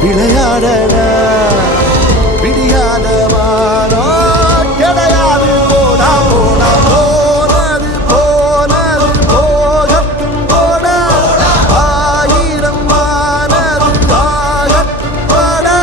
விளையாடடா விடியாத வானோ கிடையாது போடா போடா போனது போனது போகட்டும் போடா ஆயிரம் மானது ஆகட்டும் போடா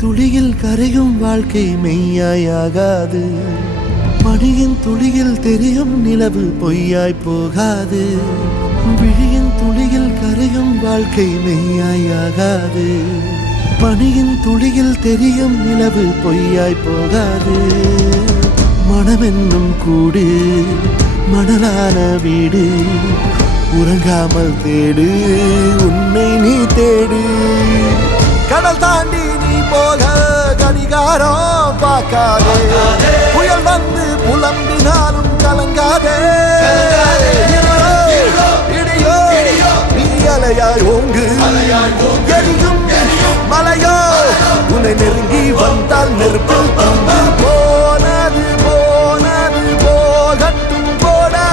துளியில் கரையும் வாழ்க்கை மெய்யாயாகாது மணியின் துளியில் தெரியும் நிலவு பொய்யாய் போகாது விழியின் துளியில் கரையும் வாழ்க்கை மெய்யாயாகாது மணியின் துளியில் தெரியும் நிலவு பொய்யாய் போகாது மனமென்னும் கூடு மணலான வீடு உறங்காமல் தேடு உன்னை நீ தேடு கடல் தாண்டி நீ போக கடிகாரம் பார்க்காதே புயல் வந்து புலம்பினாலும் கலங்காதே இடியோ நீ அலையாய் ஓங்கு எரியும் மலையோ உன்னை நெருங்கி வந்தால் நெருப்பில் தந்து போனது போனது போகட்டும் போடா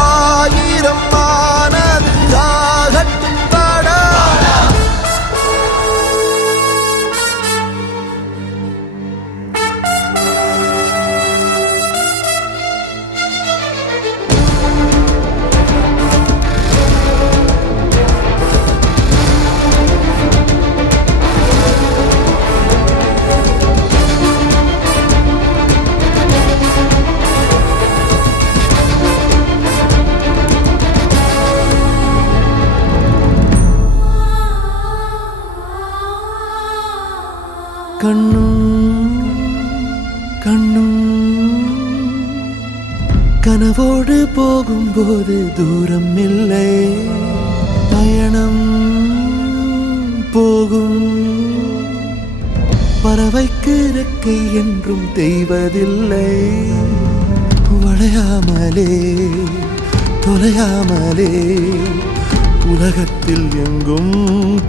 ஆயிரம் மானது ஆகட்டும் பாடா கண்ணும் கனவோடு போகும்போது தூரம் இல்லை பயணம் போகும் பறவைக்கு இறக்கை என்றும் தெய்வதில்லை வளையாமலே தொலையாமலே உலகத்தில் எங்கும்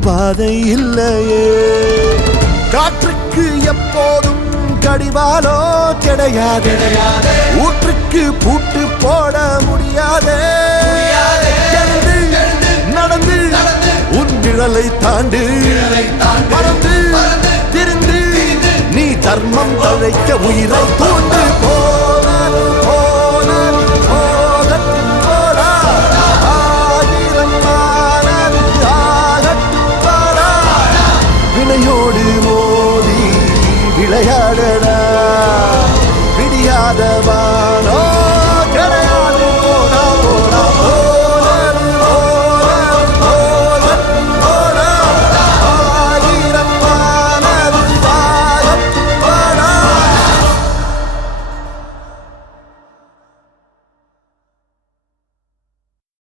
பாதை இல்லையே காற்றுக்கு எப்போதும் கடிவாளோ கிடையாது ஊற்றுக்கு பூட்டு போட முடியாதே நடந்து உன் நிழலை தாண்டு பறந்து திரிந்து நீ தர்மம் தழைக்க உயிரை தூண்டு